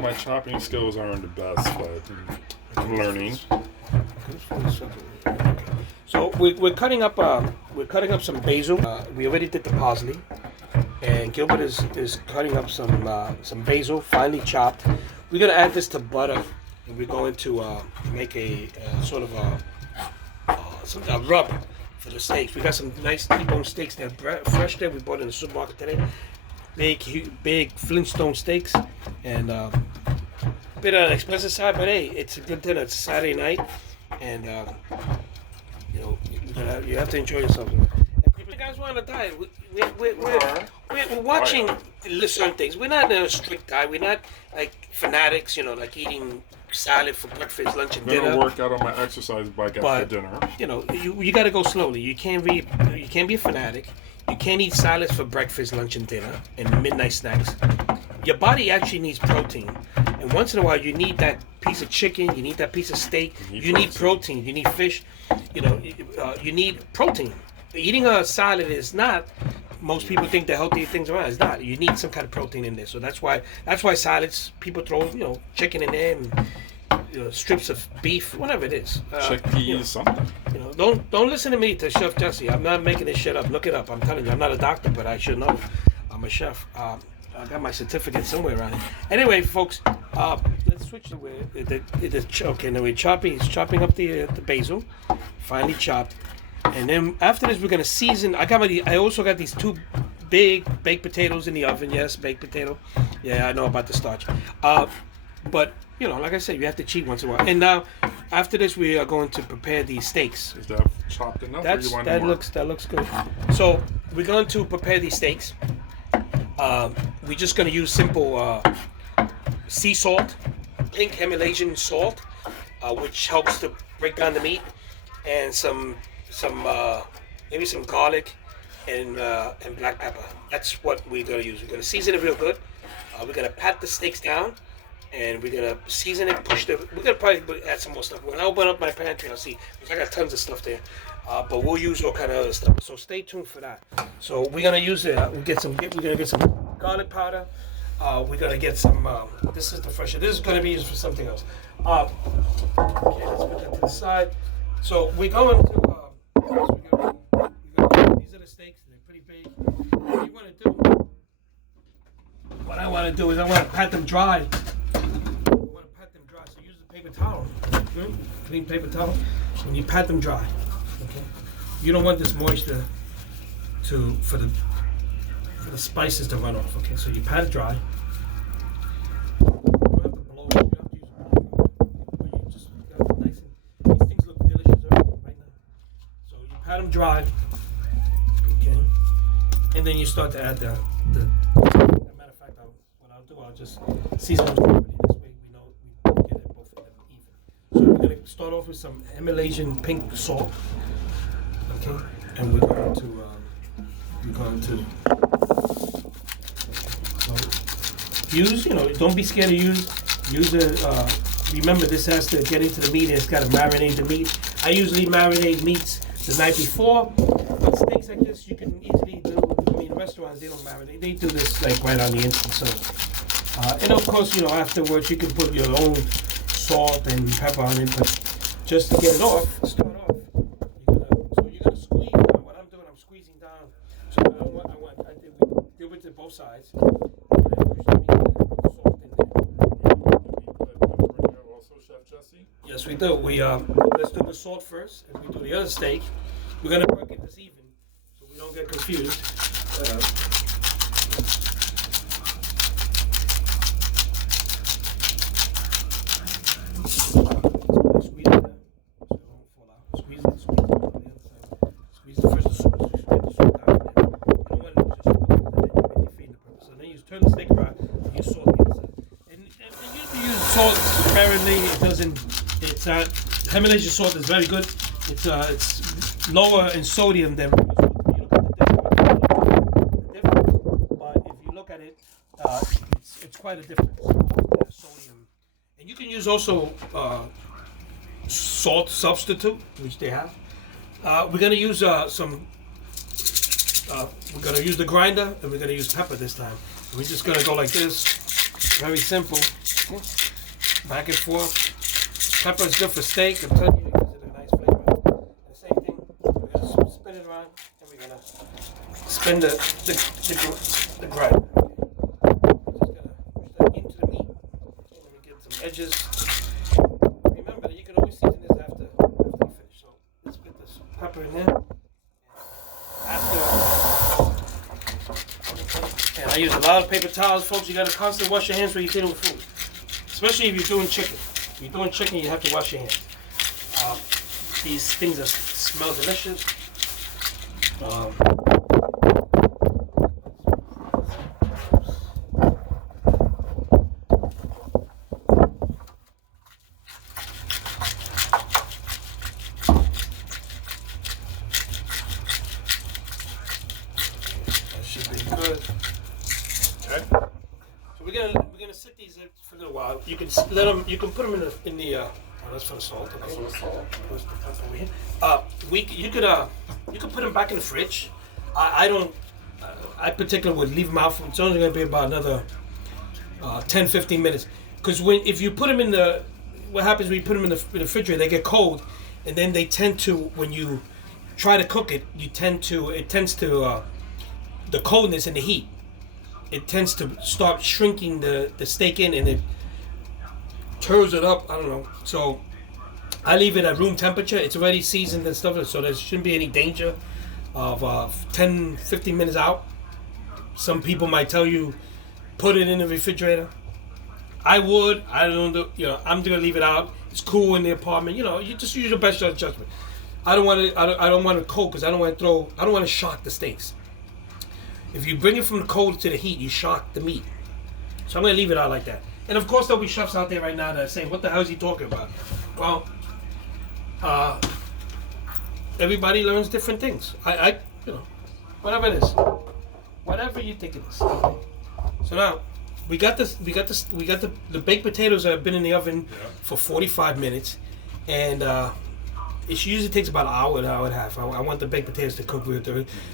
My chopping skills aren't the best, but I'm learning. So we're cutting up some basil. We already did the parsley, and Gilbert is cutting up some basil, finely chopped. We're gonna add this to butter, and we're going to make a sort of a rub for the steaks. We got some nice T-bone steaks that fresh there. We bought in the supermarket today. Big Flintstone steaks, and bit on the expensive side, but hey, it's a good dinner. It's a Saturday night, and you have to enjoy yourself. And people, you guys want to diet. We're watching certain things. We're not in a strict diet. We're not like fanatics, like eating salad for breakfast, lunch, and dinner. I'm gonna work out on my exercise bike after dinner. You got to go slowly. You can't be a fanatic. You can't eat salads for breakfast, lunch, and dinner, and midnight snacks. Your body actually needs protein, and once in a while you need that piece of chicken, you need that piece of steak, you need protein, you need fish, you need protein. Eating a salad is not. Most people think the healthy things around. It's not. You need some kind of protein in there, so that's why salads people throw chicken in there and strips of beef, whatever it is. Chickpeas, something. Don't listen to me, to Chef Jesse. I'm not making this shit up. Look it up. I'm telling you, I'm not a doctor, but I should know. I'm a chef. I got my certificate somewhere around here. Anyway, folks, let's switch to where now we're chopping. He's chopping up the basil, finely chopped, and then after this we're gonna season. I also got these two big baked potatoes in the oven. Yes, baked potato. Yeah, I know about the starch. But like I said, you have to cheat once in a while. And now, after this, we are going to prepare these steaks. Is that chopped enough? Or you want that more? looks good. So we're going to prepare these steaks. We're just going to use simple sea salt, pink Himalayan salt, which helps to break down the meat, and maybe some garlic and black pepper. That's what we're going to use. We're going to season it real good. We're going to pat the steaks down. And we're gonna season it. We're gonna probably add some more stuff. When I open up my pantry, I'll see. I got tons of stuff there, but we'll use all kind of other stuff. So stay tuned for that. So we're gonna use it. We're gonna get some garlic powder. We're gonna get some. This is the fresh. This is gonna be used for something else. Okay, let's put that to the side. So we're going to. These are the steaks. They're pretty big. What I want to do is I want to pat them dry. So use the paper towel, clean paper towel, and you pat them dry. Okay. You don't want this moisture for the spices to run off. Okay, so you pat it dry. You don't have to blow it. You have to use a blower. But you got it nice and these things look delicious right now. So you pat them dry. Okay, and then you start to add the. I'll just season them properly. This way we know we get it both of them even. So we're going to start off with some Himalayan pink salt. Okay, and we're going to so use. Don't be scared to use the. Remember, this has to get into the meat. And it's got to marinate the meat. I usually marinate meats the night before. But steaks like this, you can easily do. Restaurants, they don't marinate. They do this like right on the instant. So. And of course, afterwards you can put your own salt and pepper on it, but just to get it off, start off. You're gonna squeeze. What I'm doing, I'm squeezing down. So I do it to both sides. And I push the salt in there. Also, Chef Jesse? Yes, we do. Let's do the salt first, and we do the other steak. We're gonna work it this even, so we don't get confused. Turn the steak around, you salt the other side. And you use salt sparingly. It's Himalayan salt is very good. It's lower in sodium than but if you look at it, it's quite a difference. Sodium, and you can use also salt substitute, which they have. We're gonna use some. We're gonna use the grinder, and we're gonna use pepper this time. We're just gonna go like this, very simple. Back and forth. Pepper is good for steak. I'm telling you, it gives it a nice flavor. The same thing. We're gonna spin it around, and we're gonna spin the grind. Just gonna push that into the meat, and then we get some edges. Remember that you can always season this after you finish. So let's put this pepper in there. And I use a lot of paper towels, folks. You gotta constantly wash your hands when you're dealing with food, especially if you're doing chicken. If you're doing chicken, you have to wash your hands. These things smell delicious. That should be good. Okay. So we're gonna sit these for a little while. You can let them. You can put them in the. Oh, that's for the salt. Okay. That's for the salt. Where's the pepper over here? You could put them back in the fridge. I don't. I particularly would leave them out. It's only gonna be about another 10-15 minutes. Because if you put them in the, what happens when you put them in the refrigerator? They get cold, and then they tend to, when you try to cook it, it tends to the coldness and the heat. It tends to start shrinking the steak in, and it turns it up. I don't know. So I leave it at room temperature. It's already seasoned and stuff, so there shouldn't be any danger of 10-15 minutes out. Some people might tell you put it in the refrigerator. I would. I don't do. I'm gonna leave it out. It's cool in the apartment. You just use your best judgment. I don't want to. I don't want it cold because I don't want to shock the steaks. If you bring it from the cold to the heat, you shock the meat. So I'm going to leave it out like that. And of course, there'll be chefs out there right now that are saying, what the hell is he talking about? Well, everybody learns different things. Whatever it is. Whatever you think it is. Okay. So now, we got the baked potatoes that have been in the oven for 45 minutes. And it usually takes about an hour and a half. I want the baked potatoes to cook with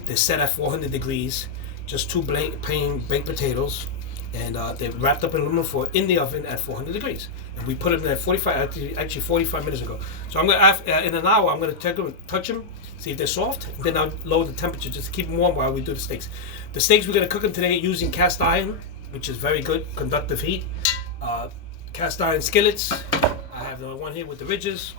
they're set at 400 degrees. Just two plain baked potatoes, and they're wrapped up in aluminum foil in the oven at 400 degrees. And we put them at 45 minutes ago. So I'm gonna in an hour I'm gonna touch them, see if they're soft, and then I'll lower the temperature just to keep them warm while we do the steaks. The steaks we're gonna cook them today using cast iron, which is very good conductive heat. Cast iron skillets. I have the one here with the ridges.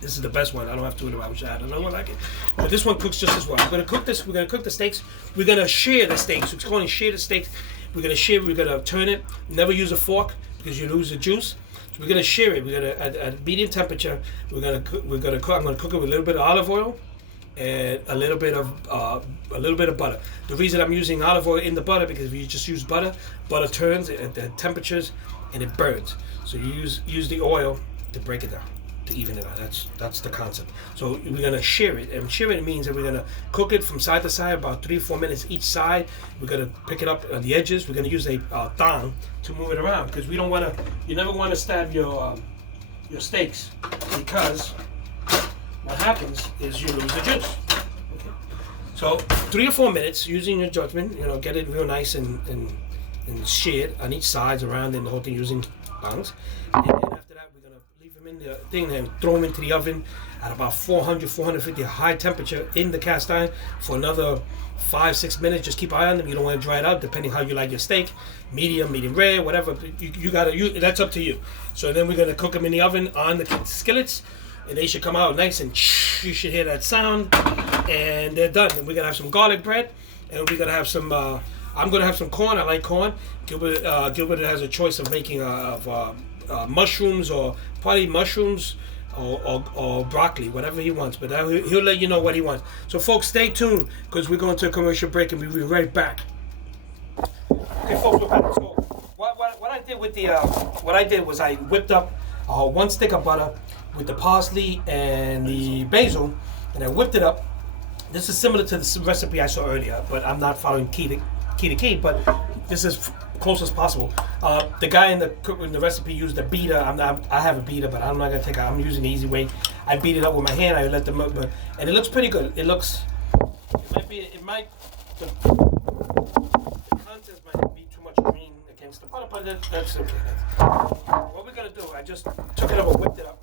This is the best one. I don't have two in the I wish I had another one like it. But this one cooks just as well. We're gonna cook this. We're gonna cook the steaks. We're gonna share the steaks. It's called share the steaks. We're gonna share. We're gonna turn it. Never use a fork because you lose the juice. So we're gonna share it. We're gonna at medium temperature. We're gonna cook. I'm gonna cook it with a little bit of olive oil and a little bit of butter. The reason I'm using olive oil in the butter because if you just use butter turns at the temperatures and it burns. So you use the oil to break it down, to even it out. That's the concept. So we're gonna share it, and share it means that we're gonna cook it from side to side about 3-4 minutes each side. We're gonna pick it up on the edges. We're gonna use a thong to move it around because you never want to stab your steaks because what happens is you lose the juice. Okay. So 3 or 4 minutes using your judgment. Get it real nice and shared on each sides around and the whole thing using thongs. And then after that, we're gonna leave them in the thing and throw them into the oven at about 450 high temperature in the cast iron for another 5-6 minutes. Just keep an eye on them. You don't want to dry it out, depending how you like your steak, medium rare, whatever. That's up to you. So then we're gonna cook them in the oven on the skillets, and they should come out nice and you should hear that sound, and they're done. And we're gonna have some garlic bread, and we're gonna have some. I'm gonna have some corn. I like corn. Gilbert has a choice of making mushrooms or probably mushrooms or broccoli, whatever he wants. But he'll let you know what he wants. So folks, stay tuned because we're going to a commercial break and we'll be right back. Okay, folks, we're back. So what I did with was I whipped up 1 stick of butter with the parsley and the basil, and I whipped it up. This is similar to the recipe I saw earlier, but I'm not following key to key, but this is close as possible. The guy in the recipe used a beater. I have a beater, but I'm not gonna take it. I'm using the easy way. I beat it up with my hand. I let them, and it looks pretty good. The contents might be too much green. against the butter, but that's okay. What we're gonna do, I just took it up and whipped it up.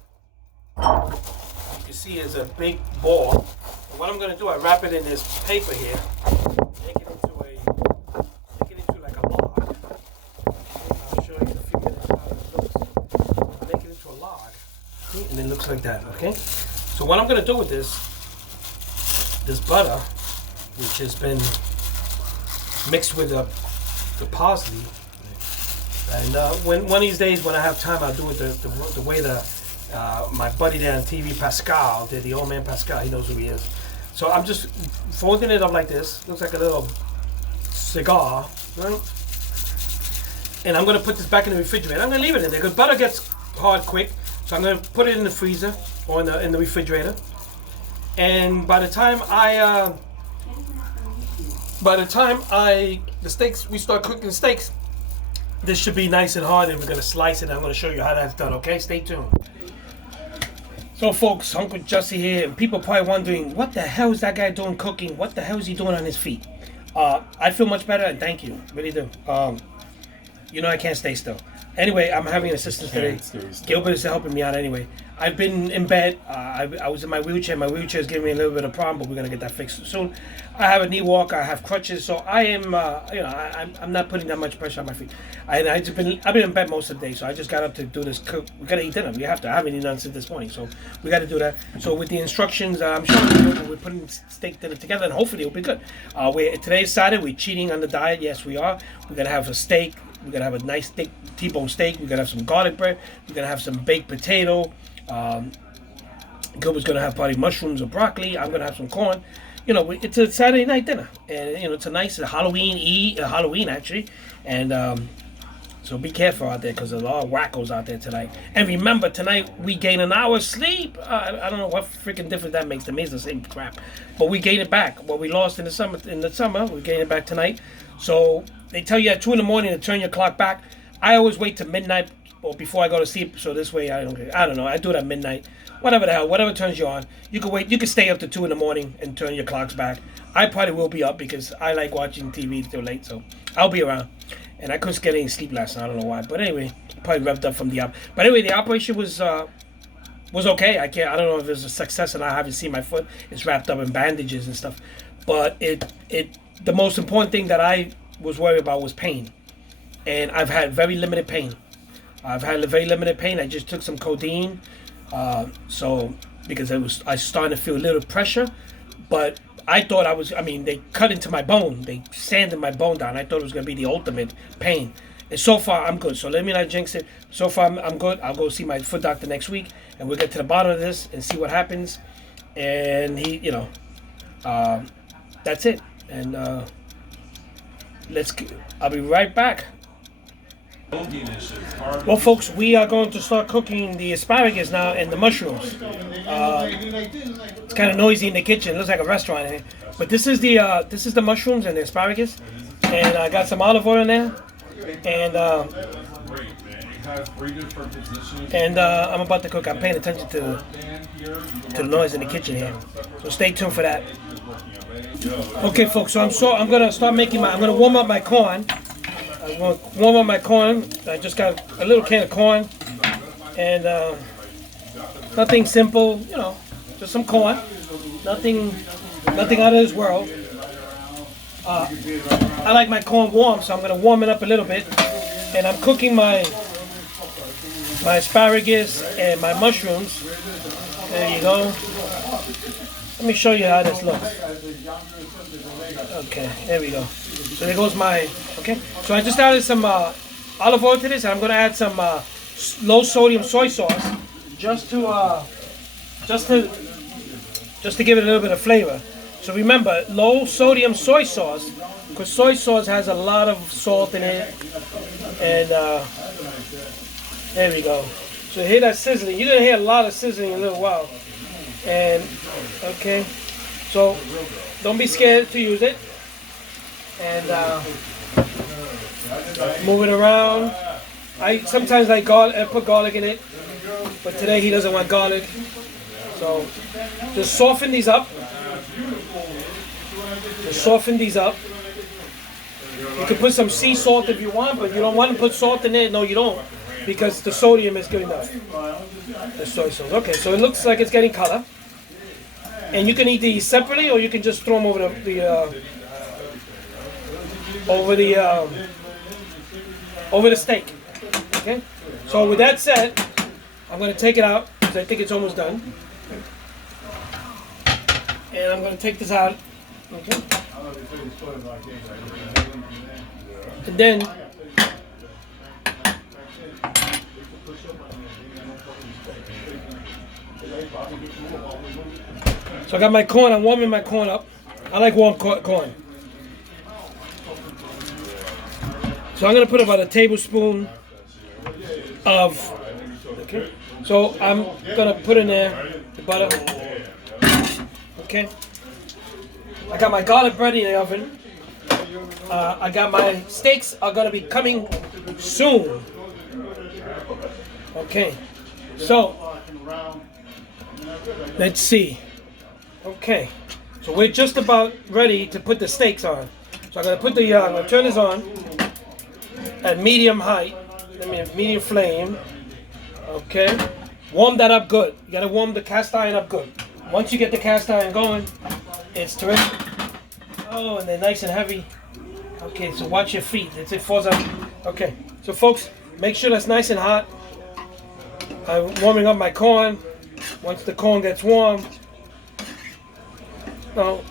You see it's a big ball. And what I'm gonna do, I wrap it in this paper here, make it into like a log. I'll show you in a few minutes how it looks. Make it into a log. Okay? And it looks like that, okay? So what I'm gonna do with this butter, which has been mixed with the parsley, and when one of these days when I have time, I'll do it the way my buddy there on TV, Pascal, the old man Pascal, he knows who he is. So I'm just folding it up like this. Looks like a little cigar, right? And I'm gonna put this back in the refrigerator. I'm gonna leave it in there because butter gets hard quick. So I'm gonna put it in the freezer or in the refrigerator. And by the time the steaks, we start cooking the steaks, this should be nice and hard, and we're gonna slice it. I'm gonna show you how that's done. Okay, stay tuned. So folks, Uncle Jussie here, and people probably wondering, what the hell is that guy doing cooking? What the hell is he doing on his feet? I feel much better, and thank you, really do. You know I can't stay still. Anyway, I'm having an assistant today. Gilbert is helping me out anyway. I've been in bed. I was in my wheelchair. My wheelchair is giving me a little bit of problem, but we're gonna get that fixed soon. I have a knee walker. I have crutches, so I am. I'm not putting that much pressure on my feet. I've been in bed most of the day, so I just got up to do this cook. We gotta eat dinner. We have to. I haven't eaten none since this morning, so we got to do that. So with the instructions, I'm showing you. We're putting steak dinner together, and hopefully it'll be good. Today's Saturday. We're cheating on the diet. Yes, we are. We're gonna have a steak. We're gonna have a nice thick T-bone steak. We're gonna have some garlic bread. We're gonna have some baked potato. Gilbert's gonna have probably mushrooms or broccoli. I'm gonna have some corn. It's a Saturday night dinner, and it's a nice Halloween actually, and so be careful out there because there's a lot of wackos out there tonight. And remember, tonight we gain an hour's sleep. I don't know what freaking difference that makes to me. It's the same crap, but we gain it back. What we lost in the summer, we gain it back tonight. So they tell you at 2 a.m. to turn your clock back. I always wait till midnight or before I go to sleep, so this way I don't know. I do it at midnight. Whatever the hell, whatever turns you on. You can wait. You can stay up to 2 a.m. and turn your clocks back. I probably will be up because I like watching TV till late, so I'll be around. And I couldn't get any sleep last night. I don't know why, but anyway, probably revved up from the op. But anyway, the operation was okay. I don't know if it was a success, and I haven't seen my foot. It's wrapped up in bandages and stuff. But the most important thing that I was worried about was pain, and I've had very limited pain. I just took some codeine, because I was starting to feel a little pressure, but I thought they cut into my bone. They sanded my bone down. I thought it was going to be the ultimate pain. And so far, I'm good. So let me not jinx it. So far, I'm good. I'll go see my foot doctor next week, and we'll get to the bottom of this and see what happens. And that's it. And I'll be right back. Well, folks, we are going to start cooking the asparagus now and the mushrooms. It's kind of noisy in the kitchen. It looks like a restaurant here. But this is the mushrooms and the asparagus, and I got some olive oil in there, and I'm about to cook. I'm paying attention to the noise in the kitchen here, so stay tuned for that. Okay, folks. So I'm gonna start making I'm gonna warm up my corn. I'm going to warm up my corn. I just got a little can of corn, and nothing simple, just some corn. Nothing out of this world. I like my corn warm, so I'm going to warm it up a little bit. And I'm cooking my asparagus and my mushrooms. There you go. Let me show you how this looks. Okay, there we go. So there goes okay. So I just added some olive oil to this, and I'm going to add some low sodium soy sauce just to give it a little bit of flavor. So remember, low sodium soy sauce, because soy sauce has a lot of salt in it, and there we go. So you hear that sizzling. You're going to hear a lot of sizzling in a little while. And okay, so don't be scared to use it. And move it around. Sometimes I put garlic in it, but today he doesn't want garlic. So just soften these up. You can put some sea salt if you want, but you don't want to put salt in there. No, you don't, because the sodium is good enough. The soy sauce. Okay, so it looks like it's getting color. And you can eat these separately, or you can just throw them over the steak. Okay. So with that said, I'm going to take it out because I think it's almost done. And I'm going to take this out. Okay. And then so I got my corn. I'm warming my corn up. I like warm corn. So I'm going to put about a tablespoon of, okay. So I'm going to put in there the butter. Okay. I got my garlic bread in the oven. I got my steaks are going to be coming soon. Okay. So let's see. Okay. So we're just about ready to put the steaks on. So I'm going to put the, I'm going to turn this on at medium height. Medium flame. Okay. Warm that up good. You got to warm the cast iron up good. Once you get the cast iron going, it's terrific. Oh, and they're nice and heavy. Okay, so watch your feet. It falls out. Okay. So folks, make sure that's nice and hot. I'm warming up my corn. Once the corn gets warm, oh,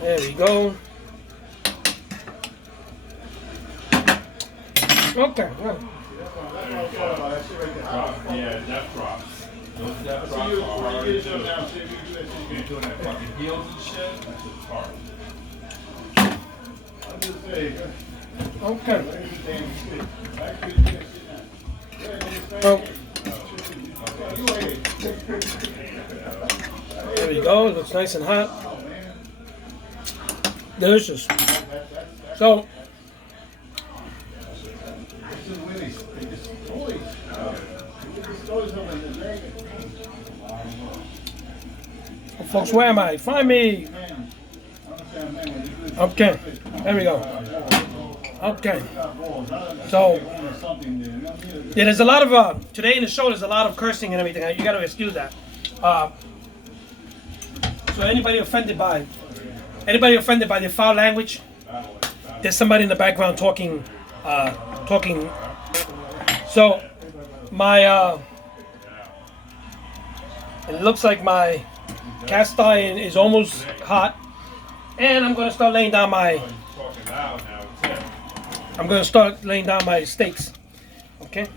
there we go. Okay. Right. Yeah, death drops. Those death drops are hard to do. You're doing that fucking heels and shit. That shit's hard. Okay. Oh. There we go. It looks nice and hot. Delicious. So. Oh, folks, where am I? Find me. Okay, there we go. Okay, so yeah, there's a lot of today in the show. There's a lot of cursing and everything. You got to excuse that. So anybody offended by the foul language? There's somebody in the background talking. So my it looks like my cast iron is almost hot, and I'm gonna start laying down my steaks. Okay.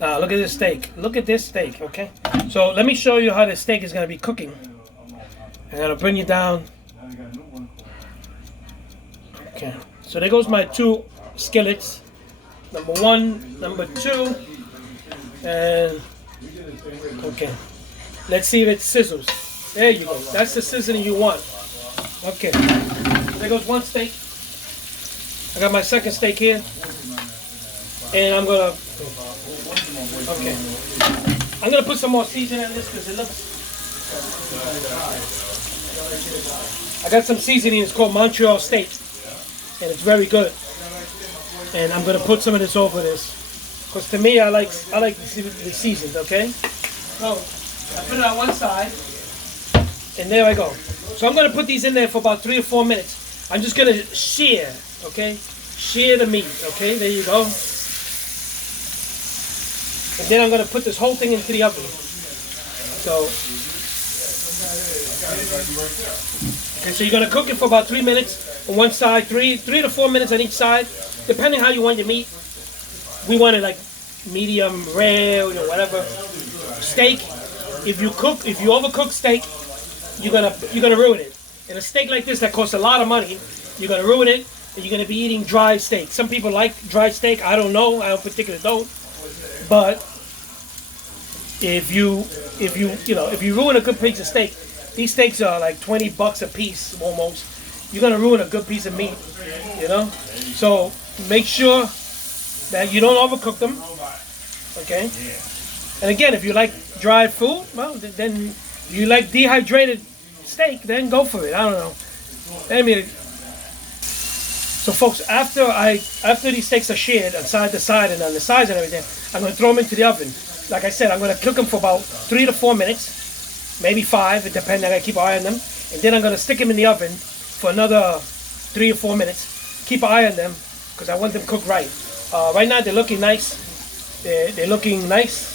Now look at this steak. Look at this steak. Okay. So let me show you how the steak is gonna be cooking. I'm gonna bring you down. Okay. So there goes my two skillets. Number one, number two, and okay. Let's see if it sizzles. There you go. That's the sizzling you want. Okay. There goes one steak. I got my second steak here, and I'm gonna. Okay. I'm gonna put some more seasoning in this because it looks. I got some seasoning. It's called Montreal steak, and it's very good. And I'm gonna put some of this over this, because to me I like the seasoned. Okay. So I put it on one side, and there I go. So I'm gonna put these in there for about 3 or 4 minutes. I'm just gonna shear, okay? Shear the meat, okay? There you go. And then I'm gonna put this whole thing into the oven. So, okay, so you're gonna cook it for about 3 minutes on one side, three to 4 minutes on each side, depending how you want your meat. We want it like medium rare, whatever. Steak. If you overcook steak, you're gonna ruin it. And a steak like this that costs a lot of money, you're gonna ruin it, and you're gonna be eating dry steak. Some people like dry steak. I don't know. I particularly don't. But if you ruin a good piece of steak, these steaks are like $20 a piece almost. You're gonna ruin a good piece of meat, So make sure that you don't overcook them. Okay. And again, if you like dry food, well, then if you like dehydrated steak, then go for it. I don't know. I mean, so folks, after these steaks are shared on side to side and on the sides and everything, I'm going to throw them into the oven. Like I said, I'm going to cook them for about 3 to 4 minutes, maybe 5, it depends. I got to keep an eye on them. And then I'm going to stick them in the oven for another 3 or 4 minutes. Keep an eye on them because I want them cooked right. Right now they're looking nice. They're looking nice.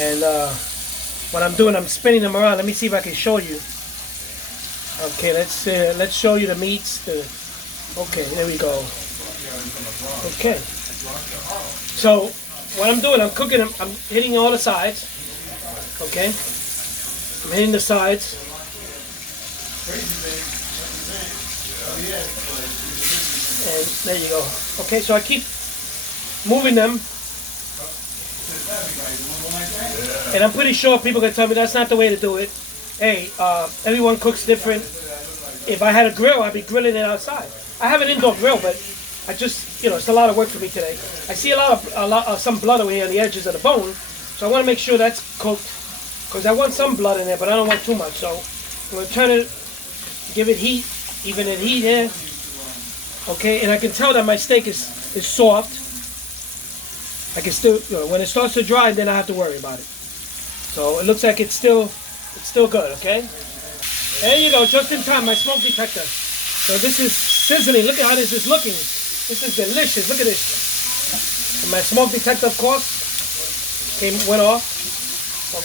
And what I'm doing, I'm spinning them around. Let me see if I can show you. Okay, let's show you the meats. Okay, there we go. Okay. So what I'm doing, I'm cooking them. I'm hitting all the sides. Okay. I'm hitting the sides. And there you go. Okay, so I keep moving them. And I'm pretty sure people can tell me that's not the way to do it. Hey, everyone cooks different. If I had a grill, I'd be grilling it outside. I have an indoor grill, but I just, it's a lot of work for me today. I see a lot of some blood over here on the edges of the bone, so I want to make sure that's cooked, because I want some blood in there, but I don't want too much. So I'm going to turn it, give it heat, even in heat here. Okay, and I can tell that my steak is soft. I can still, when it starts to dry, then I have to worry about it. So it looks like it's still good, okay? There you go, just in time, my smoke detector. So this is sizzling. Look at how this is looking. This is delicious. Look at this. And my smoke detector, of course, went off.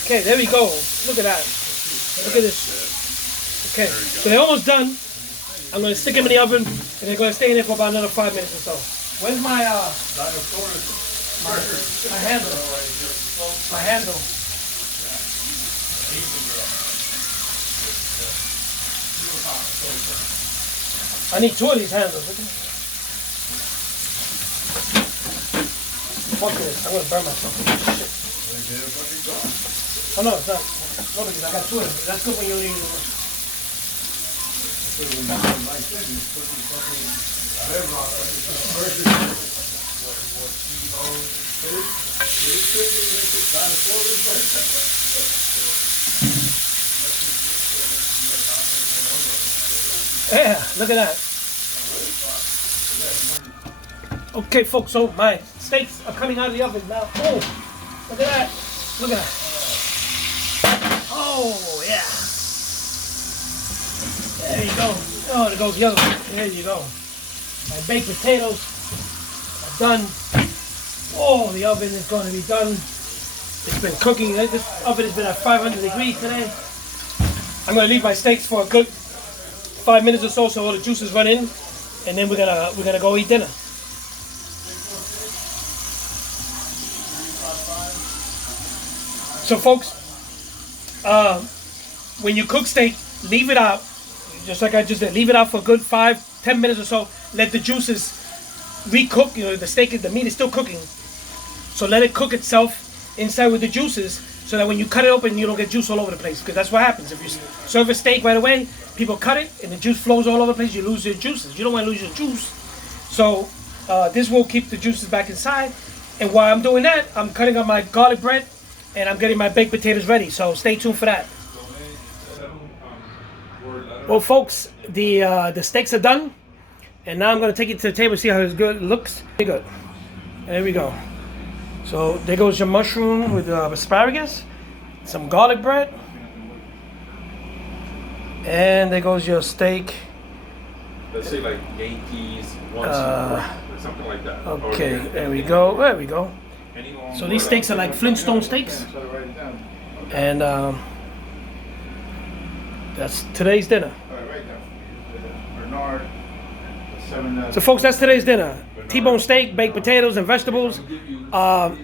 Okay, there we go. Look at that. Look at this. Okay, so they're almost done. I'm going to stick them in the oven, and they're going to stay in there for about another 5 minutes or so. Where's my handle? My handle. I need 2 of these handles. Fuck this. I'm going to burn myself. Shit. Oh, no, it's not. No, because I got 2 of them. That's good when you only... Yeah, look at that. Okay, folks, so my steaks are coming out of the oven now. Oh, look at that. Look at that. Oh, yeah. There you go. Oh, there goes the other one. There you go. My baked potatoes are done. Oh, the oven is going to be done. It's been cooking. This oven has been at 500 degrees today. I'm going to leave my steaks for a good 5 minutes or so all the juices run in, and then we're gonna go eat dinner. So folks, when you cook steak, leave it out, just like I just did. Leave it out for a good 5-10 minutes or so. Let the juices recook. The meat is still cooking, so let it cook itself inside with the juices, so that when you cut it open, you don't get juice all over the place. Because that's what happens if you serve a steak right away. People cut it and the juice flows all over the place. You lose your juices. You don't want to lose your juice. So this will keep the juices back inside. And while I'm doing that, I'm cutting up my garlic bread and I'm getting my baked potatoes ready. So stay tuned for that. Well, folks, the steaks are done, and now I'm going to take it to the table and see how it looks. Very good. There we go. So there goes your mushroom with asparagus, some garlic bread, and there goes your steak. Let's say like Yankees, 1, 2, or something like that. Okay, there we go. There we go. So these steaks are like Flintstone steaks, and that's today's dinner. So folks, that's today's dinner. T-bone steak, baked potatoes, and vegetables. Oh,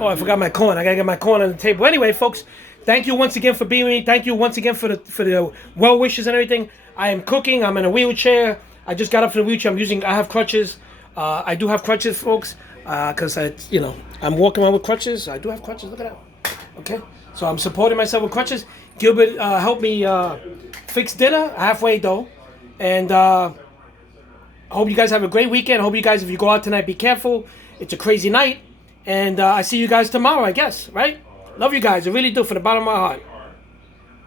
I forgot my corn. I gotta get my corn on the table. Anyway, folks, thank you once again for being with me. Thank you once again for the well wishes and everything. I am cooking. I'm in a wheelchair. I just got up from the wheelchair. I have crutches. I do have crutches, folks, because I'm walking around with crutches. I do have crutches. Look at that. Okay, so I'm supporting myself with crutches. Gilbert helped me fix dinner halfway though, and. I hope you guys have a great weekend. I hope you guys, if you go out tonight, be careful. It's a crazy night. And I see you guys tomorrow, I guess, right? Love you guys. I really do, from the bottom of my heart.